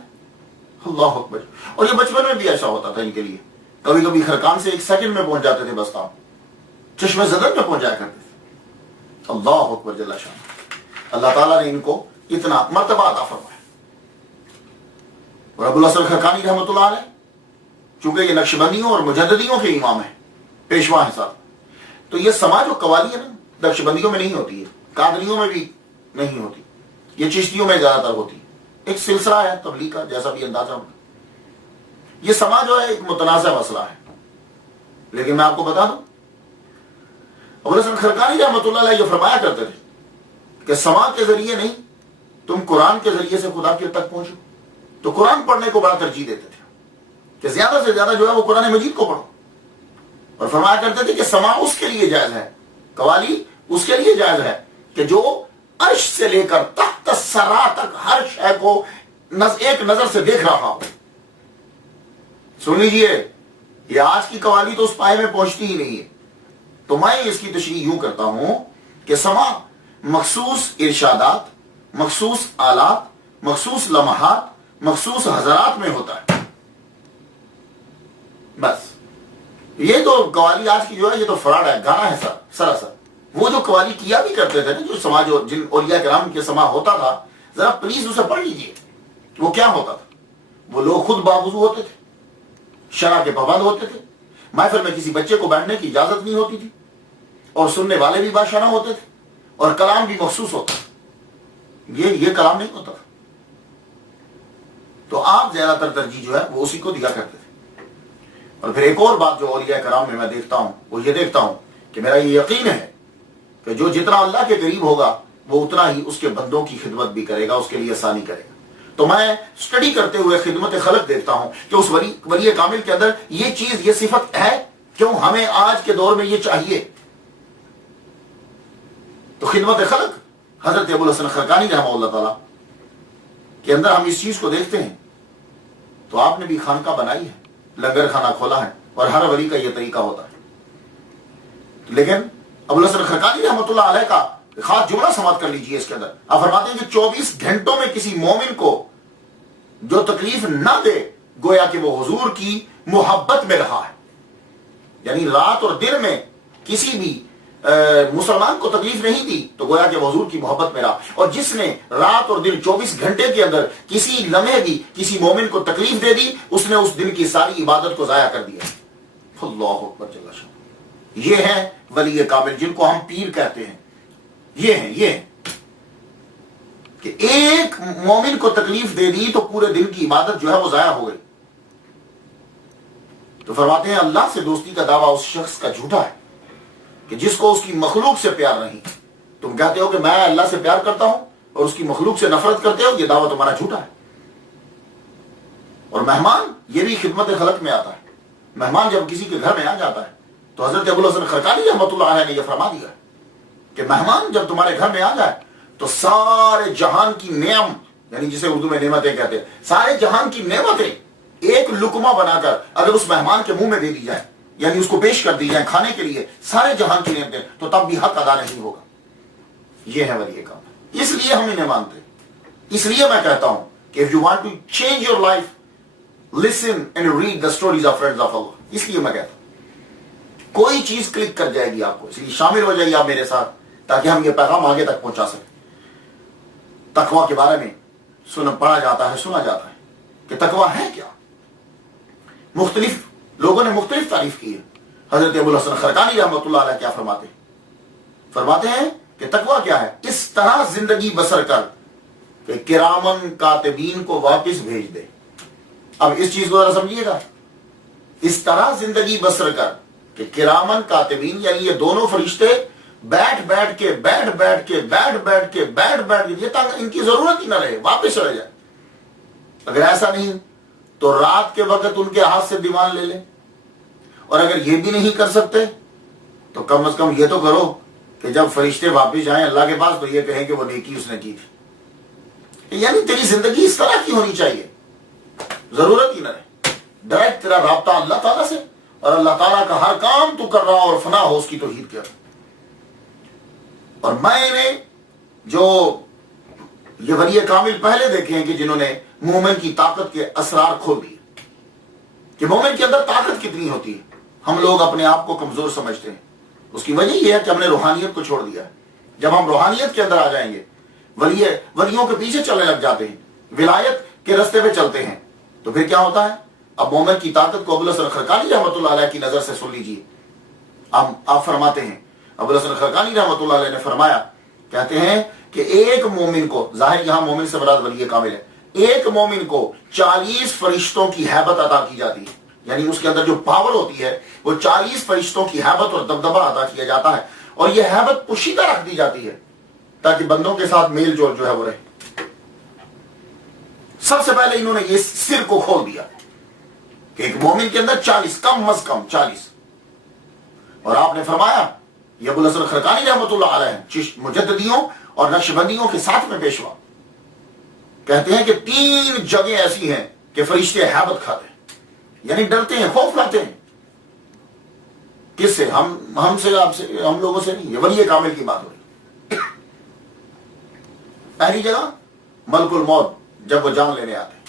اللہ اکبر۔ اور یہ بچپن میں بھی ایسا ہوتا تھا ان کے لیے، کبھی کبھی خرقان سے 1 سیکنڈ میں پہنچ جاتے تھے، بس آپ چشم زدن میں پہنچ جایا کرتے تھے۔ اللہ اکبر جل شان۔ اللہ تعالیٰ نے ان کو اتنا مرتبہ عطا فرمایا۔ اور ابوالحسن خرقانی رحمۃ اللہ علیہ چونکہ یہ نقشبندیوں اور مجددیوں کے امام ہیں، پیشوا ہیں صاحب، تو یہ سماج و قوالی ہے نا، نقشبندیوں میں نہیں ہوتی ہے، قادریوں میں بھی نہیں ہوتی، یہ چشتیوں میں زیادہ تر ہوتی ہے، ایک سلسلہ ہے تبلیغ کا، جیسا بھی اندازہ ہوگا۔ یہ سماج جو ہے ایک متنازع مسئلہ ہے، لیکن میں آپ کو بتا دوں ابوالحسن خرقانی رحمۃ اللہ علیہ جو فرمایا کرتے تھے کہ سماع کے ذریعے نہیں، تم قرآن کے ذریعے سے خدا کے تک پہنچو، تو قرآن پڑھنے کو بڑا ترجیح دیتے تھے کہ زیادہ سے زیادہ جو ہے وہ قرآن مجید کو پڑھو، اور فرمایا کرتے تھے کہ سماع اس کے لیے جائز ہے، قوالی اس کے لیے جائز ہے کہ جو عرش سے لے کر تحت الثری تک ہر شے کو ایک نظر سے دیکھ رہا ہو۔ سن لیجئے، یہ آج کی قوالی تو اس پائے میں پہنچتی ہی نہیں ہے۔ تو میں اس کی تشریح یوں کرتا ہوں کہ سماع مخصوص ارشادات، مخصوص آلات، مخصوص لمحات، مخصوص حضرات میں ہوتا ہے، بس۔ یہ تو قوالی آج کی جو ہے یہ تو فراڈ ہے، گانا ہے سراسر۔ وہ جو قوالی کیا بھی کرتے تھے نا، جو سماع جو جن اولیاء کرام کے سماع ہوتا تھا، ذرا پلیز اسے پڑھ لیجئے، وہ کیا ہوتا تھا۔ وہ لوگ خود باوضو ہوتے تھے، شرع کے پابند ہوتے تھے، محفل میں کسی بچے کو بیٹھنے کی اجازت نہیں ہوتی تھی، اور سننے والے بھی باشرہ ہوتے تھے، اور کلام بھی مخصوص ہوتا تھا۔ یہ کلام نہیں ہوتا تھا۔ تو آپ زیادہ تر ترجیح جو ہے وہ اسی کو دیا کرتے تھے۔ اور پھر ایک اور بات جو اولیاء کرام میں دیکھتا ہوں، وہ یہ دیکھتا ہوں کہ میرا یہ یقین ہے کہ جو جتنا اللہ کے قریب ہوگا وہ اتنا ہی اس کے بندوں کی خدمت بھی کرے گا، اس کے لیے آسانی کرے گا۔ تو میں اسٹڈی کرتے ہوئے خدمت خلق دیکھتا ہوں کہ اس ولی کامل کے اندر یہ چیز، یہ صفت ہے، کیوں ہمیں آج کے دور میں یہ چاہیے۔ تو خدمت خلق حضرت ابو الحسن خرقانی رحمہ اللہ تعالی کے اندر ہم اس چیز کو دیکھتے ہیں۔ تو آپ نے بھی خانقاہ بنائی ہے، لنگر خانہ کھولا ہے، اور ہر ولی کا یہ طریقہ ہوتا ہے۔ لیکن ابو الحسن خرقانی رحمۃ اللہ علیہ کا خاص جملہ سماعت کر لیجئے اس کے اندر۔ آپ فرماتے ہیں کہ 24 گھنٹوں میں کسی مومن کو جو تکلیف نہ دے، گویا کہ وہ حضور کی محبت میں رہا ہے۔ یعنی رات اور دن میں کسی بھی مسلمان کو تکلیف نہیں دی تو گویا کہ وہ حضور کی محبت میں رہا، اور جس نے رات اور دن 24 گھنٹے کے اندر کسی لمحے بھی کسی مومن کو تکلیف دے دی، اس نے اس دن کی ساری عبادت کو ضائع کر دیا۔ اللہ اکبر جل شانہ۔ یہ ہے ولی کامل، جن کو ہم پیر کہتے ہیں۔ یہ ہیں کہ ایک مومن کو تکلیف دے دی تو پورے دن کی عبادت جو ہے وہ ضائع ہو گئی۔ تو فرماتے ہیں اللہ سے دوستی کا دعویٰ اس شخص کا جھوٹا ہے کہ جس کو اس کی مخلوق سے پیار نہیں۔ تم کہتے ہو کہ میں اللہ سے پیار کرتا ہوں اور اس کی مخلوق سے نفرت کرتے ہو، یہ دعویٰ تمہارا جھوٹا ہے۔ اور مہمان یہ بھی خدمت خلق میں آتا ہے۔ مہمان جب کسی کے گھر میں آ جاتا ہے تو حضرت ابو الحسن خرقانی رحمۃ اللہ علیہ نے یہ فرما دیا کہ مہمان جب تمہارے گھر میں آ جائے تو سارے جہان کی نعم، یعنی جسے اردو میں نعمتیں کہتے ہیں، سارے جہان کی نعمتیں ایک لقمہ بنا کر اگر اس مہمان کے منہ میں دے دی جائے، یعنی اس کو پیش کر دی جائے کھانے کے لیے، سارے جہان کی نعمتیں، تو تب بھی حق ادا نہیں ہوگا۔ یہ ہے ولی کام۔ اس لیے ہم انہیں مانتے ہیں۔ اس لیے میں کہتا ہوں کہ if you want to change your life, listen and read the stories of friends of Allah۔ اس لیے میں کہتا ہوں کوئی چیز کلک کر جائے گی آپ کو، اس لیے شامل ہو جائیے آپ میرے ساتھ تاکہ ہم یہ پیغام آگے تک پہنچا سکیں۔ تقویٰ کے بارے میں پڑھا جاتا ہے، سنا جاتا ہے کہ تقویٰ ہے کیا۔ مختلف لوگوں نے مختلف تعریف کی ہے۔ حضرت ابو الحسن خرقانی رحمۃ اللہ علیہ کیا فرماتے ہیں کہ تقویٰ کیا ہے؟ اس طرح زندگی بسر کر کہ کرامن کاتبین کو واپس بھیج دے۔ اب اس چیز کو ذرا سمجھیے گا، اس طرح زندگی بسر کر کہ کرامن کاتبین، یعنی یہ دونوں فرشتے بیٹھ کے یہ تک ان کی ضرورت ہی نہ رہے، واپس چلے جائے۔ اگر ایسا نہیں تو رات کے وقت ان کے ہاتھ سے دیوان لے لیں، اور اگر یہ بھی نہیں کر سکتے تو کم از کم یہ تو کرو کہ جب فرشتے واپس جائیں اللہ کے پاس تو یہ کہیں کہ وہ نیکی اس نے کی تھی۔ یعنی تیری زندگی اس طرح کی ہونی چاہیے، ضرورت ہی نہ رہے، ڈائریکٹ تیرا رابطہ اللہ تعالیٰ سے، اور اللہ تعالیٰ کا ہر کام تو کر رہا اور فنا ہو اس کی توحید کر۔ اور میں نے جو یہ ولی کامل پہلے دیکھے ہیں کہ جنہوں نے مومن کی طاقت کے اسرار کھول دیے، کہ مومن کے اندر طاقت کتنی ہوتی ہے۔ ہم لوگ اپنے آپ کو کمزور سمجھتے ہیں، اس کی وجہ یہ ہے کہ ہم نے روحانیت کو چھوڑ دیا ہے۔ جب ہم روحانیت کے اندر آ جائیں گے، ولیوں کے پیچھے چلنے لگ جاتے ہیں، ولایت کے رستے پہ چلتے ہیں، تو پھر کیا ہوتا ہے؟ اب مومن کی طاقت کو ابو الحسن خرقانی رحمۃ اللہ علیہ کی نظر سے سن لیجیے۔ آپ فرماتے ہیں، ابو الحسن خرقانی رحمۃ اللہ علیہ نے فرمایا، کہتے ہیں کہ ایک مومن کو، ظاہر یہاں مومن سے مراد ولی کامل ہے، ایک مومن کو 40 فرشتوں کی ہیبت عطا کی جاتی ہے، یعنی اس کے اندر جو پاور ہوتی ہے وہ 40 فرشتوں کی ہیبت اور دبدبہ عطا کیا جاتا ہے، اور یہ ہیبت پوشیدہ رکھ دی جاتی ہے تاکہ بندوں کے ساتھ میل جول جو ہے وہ رہے۔ سب سے پہلے انہوں نے یہ سر کو کھول دیا کہ ایک مومن کے اندر 40 کم از کم 40. اور آپ نے فرمایا یہ ابو الحسن خرقانی رحمۃ اللہ علیہ مجددیوں اور نقشبندیوں کے ساتھ میں پیشوا کہتے ہیں کہ 3 جگہیں ایسی ہیں کہ فرشتے ہیبت کھاتے ہیں، یعنی ڈرتے ہیں، خوف کھاتے ہیں. کس سے؟ ہم سے، آپ سے، ہم لوگوں سے نہیں. یہ ولی کامل کی بات ہو رہی. پہلی جگہ ملک الموت جب وہ جان لینے آتے ہیں،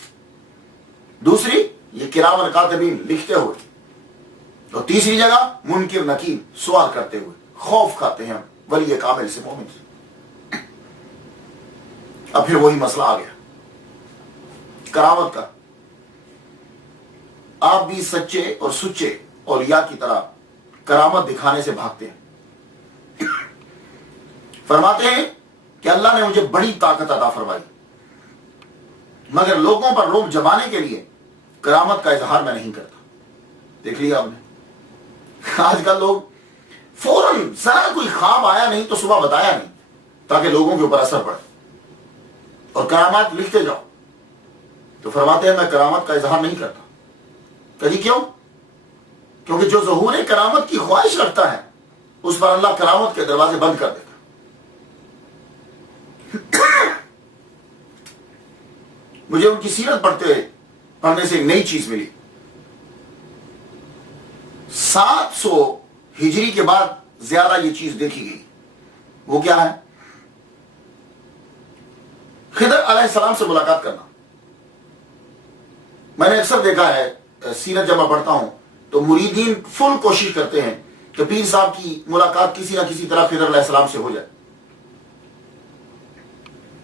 دوسری یہ کرامن کاتبین لکھتے ہوئے، اور تیسری جگہ منکر نکیر سوال کرتے ہوئے خوف کھاتے ہیں ولی کامل سے، مومن سے. اب پھر وہی مسئلہ آ گیا کرامت کا. آپ بھی سچے اور سچے اولیاء کی طرح کرامت دکھانے سے بھاگتے ہیں. فرماتے ہیں کہ اللہ نے مجھے بڑی طاقت عطا فرمائی، مگر لوگوں پر رعب جمانے کے لیے کرامت کا اظہار میں نہیں کرتا. دیکھ لیا آپ نے، آج کل لوگ فوراً ذرا کوئی خواب آیا نہیں تو صبح بتایا نہیں تاکہ لوگوں کے اوپر اثر پڑے، اور کرامات لکھتے جاؤ. تو فرماتے ہیں میں کرامت کا اظہار نہیں کرتا. کہیں کیوں؟ کیونکہ جو ظہور کرامت کی خواہش رکھتا ہے اس پر اللہ کرامت کے دروازے بند کر دیتا. مجھے ان کی سیرت پڑھنے سے ایک نئی چیز ملی. 700 ہجری کے بعد زیادہ یہ چیز دیکھی گئی. وہ کیا ہے؟ خضر علیہ السلام سے ملاقات کرنا. میں نے اکثر دیکھا ہے سیرت جب میں پڑھتا ہوں تو مریدین فل کوشش کرتے ہیں کہ پیر صاحب کی ملاقات کسی نہ کسی طرح خضر علیہ السلام سے ہو جائے.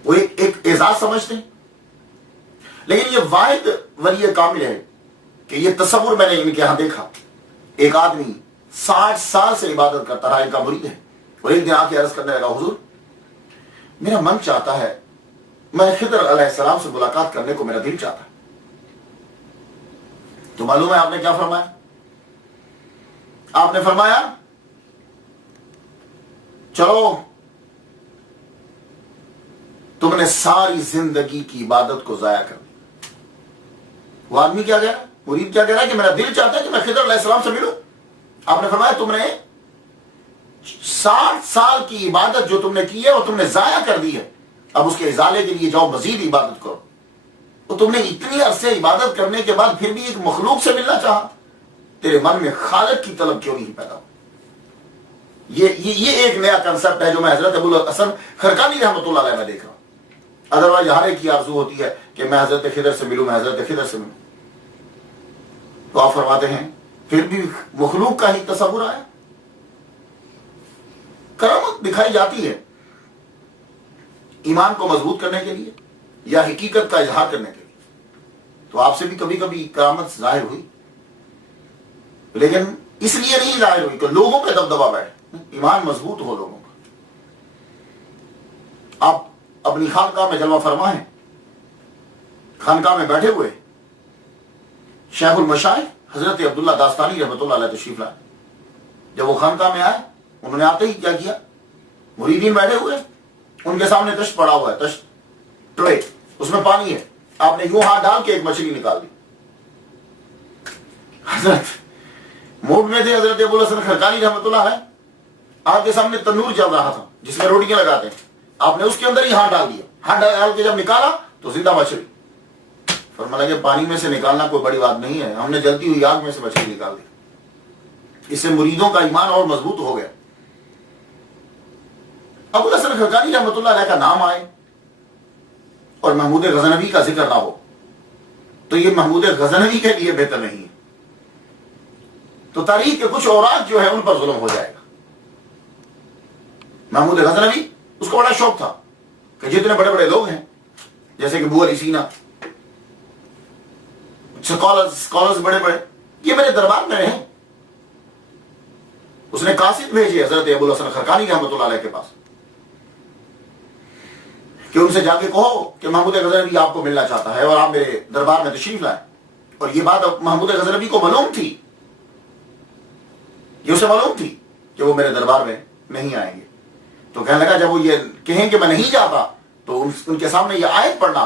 وہ ایک اعزاز سمجھتے ہیں. لیکن یہ واحد ولی کامل ہے کہ یہ تصور میں نے ان کے ہاں دیکھا. ایک آدمی 60 سال سے عبادت کرتا رہا، ان کا مرید ہے، اور ایک دن آ کے عرض کرنے لگا حضور میرا من چاہتا ہے، میں خضر علیہ السلام سے ملاقات کرنے کو میرا دل چاہتا ہے. تو معلوم ہے آپ نے کیا فرمایا؟ آپ نے فرمایا چلو تم نے ساری زندگی کی عبادت کو ضائع کر دی. وہ آدمی کیا کہہ رہا ہے؟ مرید کیا کہہ رہا ہے کہ میرا دل چاہتا ہے کہ میں خضر علیہ السلام سے ملوں. آپ نے فرمایا تم نے 60 سال کی عبادت جو تم نے کی ہے وہ تم نے ضائع کر دی ہے. اب اس کے ازالے کے لیے جاؤ، مزید عبادت کرو. تو تم نے اتنی عرصے عبادت کرنے کے بعد پھر بھی ایک مخلوق سے ملنا چاہا. تیرے من میں خالق کی طلب کیوں نہیں پیدا ہو؟ یہ ایک نیا کنسپٹ ہے جو میں حضرت ابو الحسن خرقانی رحمۃ اللہ علیہ میں دیکھ رہا ہوں. ادروائز ہر ایک کی آرزو ہوتی ہے کہ میں حضرت خضر سے ملوں، میں حضرت خضر سے ملوں. تو آپ فرماتے ہیں پھر بھی مخلوق کا ہی تصور آیا. کرامت دکھائی جاتی ہے ایمان کو مضبوط کرنے کے لیے یا حقیقت کا اظہار کرنے کے لیے. تو آپ سے بھی کبھی کبھی کرامت ظاہر ہوئی، لیکن اس لیے نہیں ظاہر ہوئی کہ لوگوں پہ دبدبا بیٹھے. ایمان مضبوط ہو لوگوں کا. آپ اپنی خانقاہ میں جلوہ فرما ہیں، خانقاہ میں بیٹھے ہوئے شیخ المشائخ حضرت عبداللہ داستانی رحمۃ اللہ علیہ تشریف لائے. جب وہ خانقاہ میں آئے انہوں نے آتے ہی کیا کیا؟ مریدین بیٹھے ہوئے، ان کے سامنے تشت پڑا ہوا ہے، تشت ٹرے، اس میں پانی ہے. آپ نے یوں ہاتھ ڈال کے ایک مچھلی نکال دی. حضرت موڈ میں تھے حضرت ابو الحسن خرقانی رحمۃ اللہ علیہ. آپ کے سامنے تندور چل رہا تھا جس میں روٹیاں لگاتے ہیں. آپ نے اس کے اندر ہی ہاتھ ڈال دیا. ہاتھ ڈال کے جب نکالا تو زندہ مچھلی. فرمایا کہ پانی میں سے نکالنا کوئی بڑی بات نہیں ہے، ہم نے جلتی ہوئی آگ میں سے مچھلی نکال دی. اس سے مریدوں کا ایمان اور مضبوط ہو گیا. ابو الحسن خرقانی رحمۃ اللہ علیہ کا نام آئے اور محمود غزنوی کا ذکر نہ ہو تو یہ محمود غزنوی کے لیے بہتر نہیں ہے. تو تاریخ کے کچھ اوراق جو ہے ان پر ظلم ہو جائے گا. محمود غزنوی اس کو بڑا شوق تھا کہ جتنے بڑے بڑے لوگ ہیں جیسے کہ ابو علی سینا، اسکالرز بڑے بڑے، یہ میرے دربار میں رہیں. اس نے قاصد بھیجے حضرت ابو الحسن خرقانی رحمۃ اللہ علیہ کے پاس کہ ان سے جا کے کہو کہ محمود غزنوی آپ کو ملنا چاہتا ہے اور آپ میرے دربار میں تشریف لائیں. اور یہ بات محمود غزنوی کو معلوم تھی، یہ اسے معلوم تھی کہ وہ میرے دربار میں نہیں آئیں گے. تو کہنے لگا جب وہ یہ کہیں کہ میں نہیں جاتا تو ان کے سامنے یہ آیت پڑھنا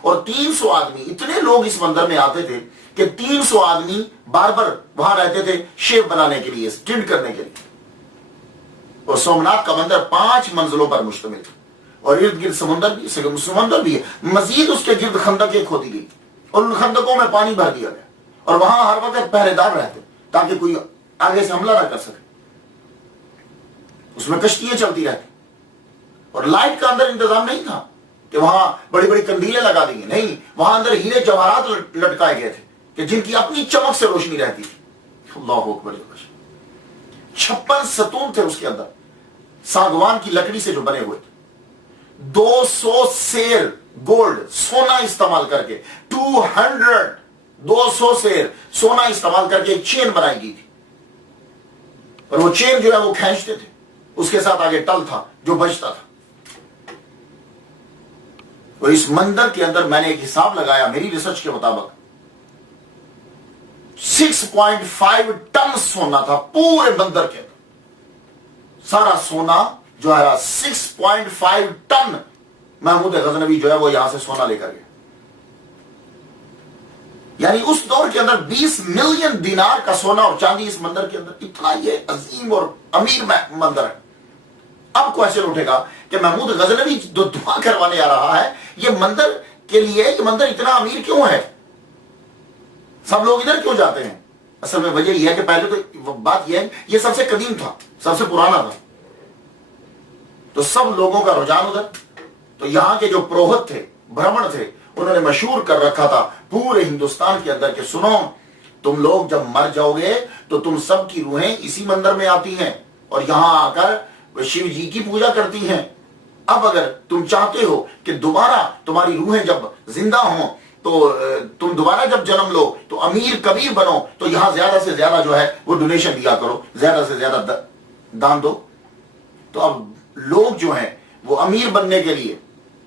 اور 300 آدمی، اتنے لوگ اس مندر میں آتے تھے کہ 300 آدمی باربر وہاں رہتے تھے شیو بنانے کے لیے، ٹنٹ کرنے کے لیے. اور سومناتھ کا مندر 5 منزلوں پر مشتمل تھا اور ارد گرد سمندر بھی ہے. مزید اس کے گرد خندقیں کھودی گئی اور ان خندقوں میں پانی بھر دیا گیا اور وہاں ہر وقت پہرے دار رہتے تاکہ کوئی آگے سے حملہ نہ کر سکے. اس میں کشتیاں چلتی رہتی اور لائٹ کا اندر انتظام نہیں تھا کہ وہاں بڑی بڑی کندیلیں لگا دی گئی، نہیں، وہاں اندر ہیرے جواہرات لٹکائے گئے تھے کہ جن کی اپنی چمک سے روشنی رہتی تھی. اللہ اکبر. 56 ستون تھے اس کے اندر ساگوان کی لکڑی سے جو بنے ہوئے تھے. 200 سیر گولڈ سونا استعمال کر کے 200 سیر سونا استعمال کر کے ایک چین بنائی گئی تھی اور وہ چین جو ہے وہ کھینچتے تھے، اس کے ساتھ آگے ٹل تھا جو بجتا تھا. اور اس مندر کے اندر میں نے ایک حساب لگایا، میری ریسرچ کے مطابق 6.5 ٹن سونا تھا پورے مندر کے اندر. سارا سونا جو ہے 6.5 ٹن محمود غزنوی جو ہے وہ یہاں سے سونا لے کر گیا. یعنی اس دور کے اندر 20 ملین دینار کا سونا اور چاندی اس مندر کے اندر. اتنا یہ عظیم اور امیر مندر ہے. اب کوشچن اٹھے گا کہ محمود غزنوی جو دعا کروانے آ رہا ہے یہ مندر کے لیے، یہ مندر اتنا امیر کیوں ہے؟ سب لوگ ادھر کیوں جاتے ہیں؟ اصل میں وجہ یہ ہے کہ پہلے تو بات یہ ہے یہ سب سے قدیم تھا، سب سے پرانا تھا، تو سب لوگوں کا رجحان ادھر. تو یہاں کے جو پروہت تھے، برہمن تھے، انہوں نے مشہور کر رکھا تھا پورے ہندوستان کے اندر کہ سنو، تم لوگ جب مر جاؤ گے تو تم سب کی روحیں اسی مندر میں آتی ہیں اور یہاں آ کر شیو جی کی پوجا کرتی ہیں. اب اگر تم چاہتے ہو کہ دوبارہ تمہاری روحیں جب زندہ ہوں تو تم دوبارہ جب جنم لو تو امیر کبیر بنو، تو یہاں زیادہ سے زیادہ جو ہے وہ ڈونیشن دیا کرو، زیادہ سے زیادہ دان دو. تو اب لوگ جو ہیں وہ امیر بننے کے لیے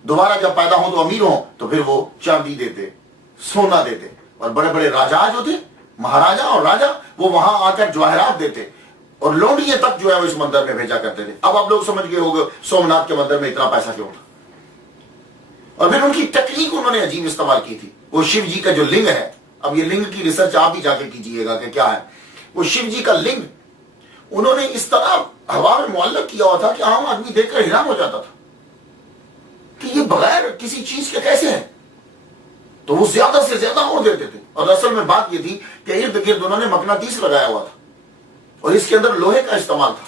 دوبارہ جب پیدا ہوں تو امیر ہوں تو پھر وہ چاندی دیتے، سونا دیتے. اور بڑے بڑے راجا جو تھے، مہاراجا اور راجا، وہ وہاں آ کر جواہرات دیتے اور لونڈیے تک جو ہے وہ اس مندر میں بھیجا کرتے تھے. اب آپ لوگ سمجھ گئے ہوگے سومناتھ کے مندر میں اتنا پیسہ کیوں تھا. اور پھر ان کی ٹیکنیک انہوں نے عجیب استعمال کی تھی. وہ شیو جی کا جو لنگ ہے، اب یہ لنگ کی ریسرچ آپ بھی جا کے کیجئے گا کہ کیا ہے. وہ شیو جی کا لنگ انہوں نے اس طرح ہوا میں معلق کیا ہوا تھا کہ عام آدمی دیکھ کر حیران ہو جاتا تھا کہ یہ بغیر کسی چیز کے کیسے ہے. تو وہ زیادہ سے زیادہ اور دیتے تھے. اور اصل میں بات یہ تھی کہ ارد گرد انہوں نے مقناطیس لگایا ہوا تھا اور اس کے اندر لوہے کا استعمال تھا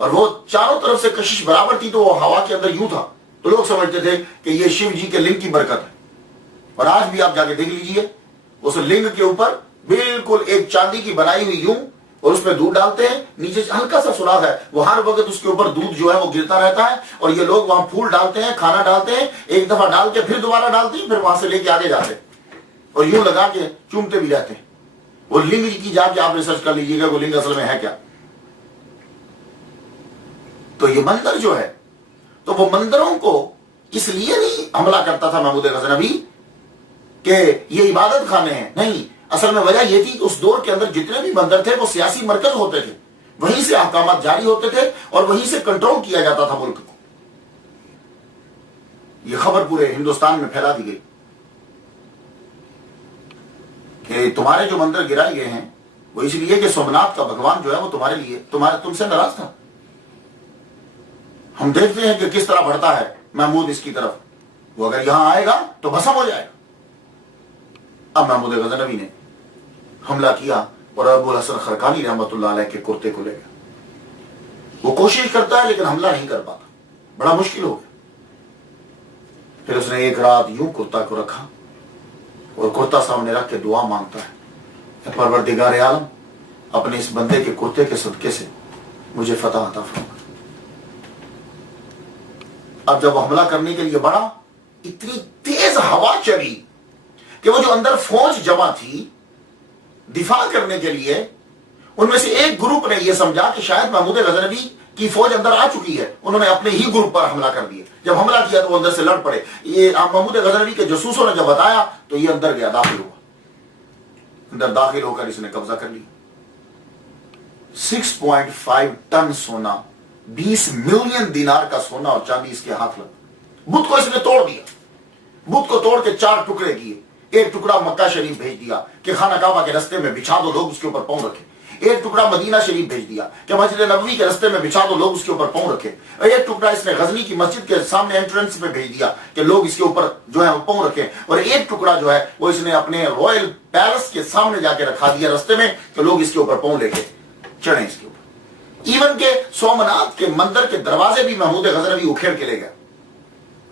اور وہ چاروں طرف سے کشش برابر تھی تو وہ ہوا کے اندر یوں تھا. تو لوگ سمجھتے تھے کہ یہ شیو جی کے لنگ کی برکت ہے. اور آج بھی آپ جا کے دیکھ لیجئے، اس لنگ کے اوپر بالکل ایک چاندی کی بنائی ہوئی یوں، اور اس میں دودھ ڈالتے ہیں، نیچے ہلکا سا سوراخ ہے، وہ ہر وقت اس کے اوپر دودھ جو ہے وہ گرتا رہتا ہے. اور یہ لوگ وہاں پھول ڈالتے ہیں، کھانا ڈالتے ہیں، ایک دفعہ ڈال کے پھر دوبارہ ڈالتے ہیں، پھر وہاں سے لے کے آگے جاتے ہیں اور یوں لگا کے چومتے بھی رہتے ہیں. وہ لنگ کی جا کے آپ ریسرچ کر لیجیے گا وہ لنگ اصل میں ہے کیا. تو یہ مندر جو ہے، تو وہ مندروں کو اس لیے نہیں حملہ کرتا تھا محمود غزنوی کہ یہ عبادت خانے ہیں، نہیں. اصل میں وجہ یہ تھی کہ اس دور کے اندر جتنے بھی مندر تھے وہ سیاسی مرکز ہوتے تھے، وہیں سے احکامات جاری ہوتے تھے اور وہیں سے کنٹرول کیا جاتا تھا ملک کو. یہ خبر پورے ہندوستان میں پھیلا دی گئی کہ تمہارے جو مندر گرائے گئے ہیں وہ اس لیے کہ سومناتھ کا بھگوان جو ہے وہ تمہارے لیے تم سے ناراض تھا. ہم دیکھتے ہیں کہ کس طرح بڑھتا ہے محمود اس کی طرف. وہ اگر یہاں آئے گا تو بھسم ہو جائے گا. اب محمود غزنوی نے حملہ کیا اور ابو الحسن خرقانی رحمۃ اللہ علیہ کے کرتے کو لے گیا. وہ کوشش کرتا ہے لیکن حملہ نہیں کر پاتا، بڑا مشکل ہو گیا. پھر اس نے ایک رات یوں کرتا کو رکھا اور کرتا سامنے رکھ کے دعا مانگتا ہے، اے پروردگار عالم، اپنے اس بندے کے کرتے کے صدقے سے مجھے فتح عطا فرما. اب جب وہ حملہ کرنے کے لیے بڑھا، اتنی تیز ہوا چلی کہ وہ جو اندر فوج جمع تھی دفاع کرنے کے لیے، ان میں سے ایک گروپ نے یہ سمجھا کہ شاید محمود غزنوی کی فوج اندر آ چکی ہے. انہوں نے اپنے ہی گروپ پر حملہ کر دیا. جب حملہ کیا تو وہ اندر سے لڑ پڑے. یہ محمود غزنوی کے جاسوسوں نے جب بتایا تو یہ اندر گیا، داخل ہوا. اندر داخل ہو کر اس نے قبضہ کر لیا. 6.5 ٹن سونا، 20 ملین دینار کا سونا اور چاندی اس کے ہاتھ لگا. بت کو اس نے توڑ دیا. بت کو توڑ کے 4 ٹکڑے کیے. ایک ٹکڑا مکہ شریف بھیج دیا کہ خانہ کعبہ کے رستے میں بچھا دو، لوگ اس کے اوپر پاؤں رکھے. ایک ٹکڑا مدینہ شریف بھیج دیا کہ مسجد نبوی کے رستے میں بچھا دو، لوگ اس کے اوپر پاؤں رکھے. اور ایک ٹکڑا اس نے غزنی کی مسجد کے سامنے انٹرنس پہ بھیج دیا کہ لوگ اس کے اوپر جو ہے وہ پاؤں رکھے. اور ایک ٹکڑا جو ہے وہ اس نے اپنے رائل پیلس کے سامنے جا کے رکھا دیا رستے میں کہ لوگ اس کے اوپر پاؤں لے کے چڑھیں اس کے اوپر. ایون کہ سومناتھ کے مندر کے دروازے بھی محمود غزنوی اکھیڑ کے لے گئے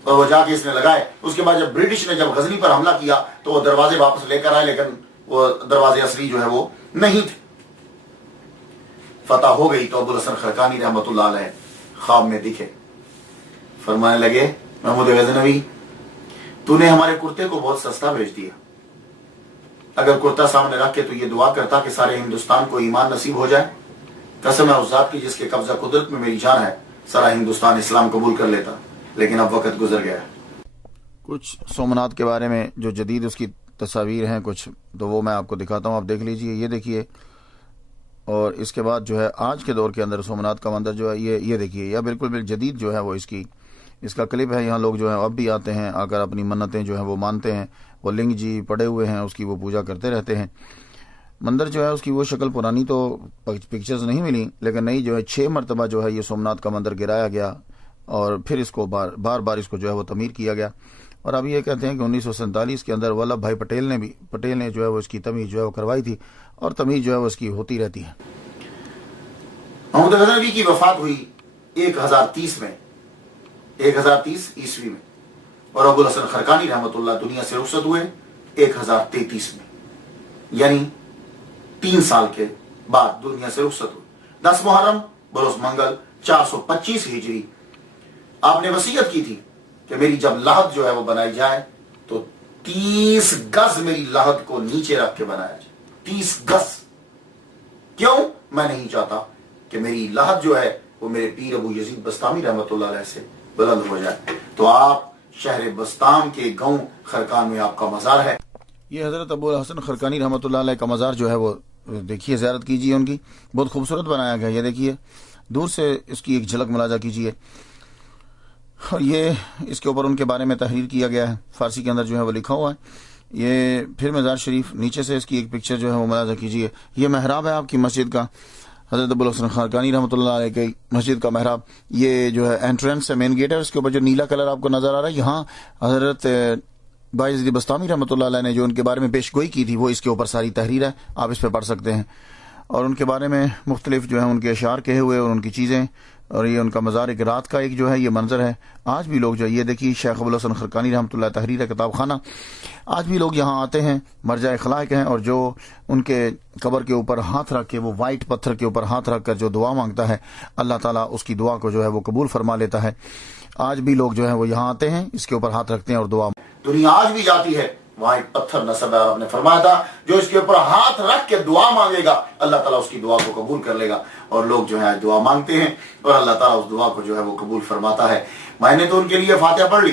اور وہ جا کے اس نے لگائے. اس کے بعد جب برٹش نے جب غزنی پر حملہ کیا تو وہ دروازے واپس لے کر آئے، لیکن وہ دروازے اصلی جو ہے وہ نہیں تھے. فتح ہو گئی تو ابوالحسن خرقانی رحمۃ اللہ علیہ خواب میں دکھے، فرمانے لگے محمود غزنوی تو نے ہمارے کرتے کو بہت سستا بھیج دیا. اگر کرتا سامنے رکھ کے تو یہ دعا کرتا کہ سارے ہندوستان کو ایمان نصیب ہو جائے، قسم ہے اس ذات کی جس کے قبضہ قدرت میں میری جان ہے، سارا ہندوستان اسلام قبول کر لیتا، لیکن اب وقت گزر گیا. کچھ سومناتھ کے بارے میں جو جدید اس کی تصاویر ہیں کچھ، تو وہ میں آپ کو دکھاتا ہوں، آپ دیکھ لیجئے. یہ دیکھیے. اور اس کے بعد جو ہے آج کے دور کے اندر سومناتھ کا مندر جو ہے یہ دیکھیے، یہ بالکل جدید جو ہے وہ اس کا کلپ ہے. یہاں لوگ جو ہے اب بھی آتے ہیں، آ کر اپنی منتیں جو ہیں وہ مانتے ہیں. وہ لنگ جی پڑے ہوئے ہیں، اس کی وہ پوجا کرتے رہتے ہیں. مندر جو ہے اس کی وہ شکل پرانی تو پکچرز نہیں ملی، لیکن نئی جو ہے 6 مرتبہ جو ہے یہ سومناتھ کا مندر گرایا گیا اور پھر اس کو بار بار اس کو جو ہے وہ تعمیر کیا گیا. اور اب یہ کہتے ہیں کہ 1947 کے اندر ولبھ بھائی پٹیل نے جو ہے وہ اس کی تعمیر جو ہے وہ کروائی تھی، اور تعمیر جو ہے وہ اس کی ہوتی رہتی ہے. محمود غزنوی کی وفات ہوئی 1030 میں، 1030 عیسوی میں، اور ابوالحسن خرقانی رحمۃ اللہ دنیا سے رخصت ہوئے 1033 میں، یعنی 3 سال کے بعد دنیا سے رخصت ہوئے. 10 محرم بروز منگل 425 ہجری. آپ نے وصیت کی تھی کہ میری جب لحد جو ہے وہ بنائی جائے تو 30 گز میری لحد کو نیچے رکھ کے بنایا جائے. 30 گز. کیوں؟ میں نہیں چاہتا کہ میری لحد جو ہے وہ میرے پیر ابو یزید بستامی رحمۃ اللہ علیہ سے بلند ہو جائے. تو آپ شہر بستام کے گاؤں خرقان میں آپ کا مزار ہے. یہ حضرت ابوالحسن خرقانی رحمۃ اللہ علیہ کا مزار جو ہے وہ دیکھیے، زیارت کیجیے. ان کی بہت خوبصورت بنایا گیا. یہ دیکھیے، دور سے اس کی ایک جھلک ملاحظہ کیجیے. اور یہ اس کے اوپر ان کے بارے میں تحریر کیا گیا ہے، فارسی کے اندر جو ہے وہ لکھا ہوا ہے. یہ پھر مزار شریف، نیچے سے اس کی ایک پکچر جو ہے وہ ملاحظہ کیجیے. یہ محراب ہے آپ کی مسجد کا، حضرت ابوالحسن خرقانی رحمۃ اللہ علیہ کی مسجد کا محراب. یہ جو ہے انٹرنس ہے، مین گیٹ ہے. اس کے اوپر جو نیلا کلر آپ کو نظر آ رہا ہے، یہاں حضرت بھائی یزید بستامی رحمۃ اللہ علیہ نے جو ان کے بارے میں پیش گوئی کی تھی وہ اس کے اوپر ساری تحریر ہے، آپ اس پہ پڑھ سکتے ہیں. اور ان کے بارے میں مختلف جو ہیں ان کے اشعار کہے ہوئے اور ان کی چیزیں. اور یہ ان کا مزار ایک رات کا ایک جو ہے یہ منظر ہے. آج بھی لوگ جو ہے، یہ دیکھیے شیخ ابوالحسن خرقانی رحمۃ اللہ تحریر کتاب خانہ، آج بھی لوگ یہاں آتے ہیں، مرجع خلائق ہیں. اور جو ان کے قبر کے اوپر ہاتھ رکھ کے، وہ وائٹ پتھر کے اوپر ہاتھ رکھ کر جو دعا مانگتا ہے، اللہ تعالیٰ اس کی دعا کو جو ہے وہ قبول فرما لیتا ہے. آج بھی لوگ جو ہے وہ یہاں آتے ہیں، اس کے اوپر ہاتھ رکھتے ہیں اور دعا. دنیا آج بھی جاتی ہے وہاں ایک پتھر نصب ہے. آپ نے فرمایا تھا جو اس کے اوپر ہاتھ رکھ کے دعا مانگے گا اللہ تعالیٰ اس کی دعا کو قبول کر لے گا. اور لوگ جو ہے دعا مانگتے ہیں اور اللہ تعالیٰ اس دعا کو جو ہے وہ قبول فرماتا ہے. میں نے تو ان کے لیے فاتحہ پڑھ لی،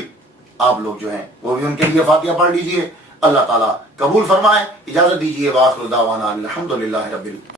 آپ لوگ جو ہیں وہ بھی ان کے لیے فاتحہ پڑھ لیجئے. اللہ تعالیٰ قبول فرمائے. اجازت دیجیے. وآخر دعوانا الحمدللہ رب العالمین.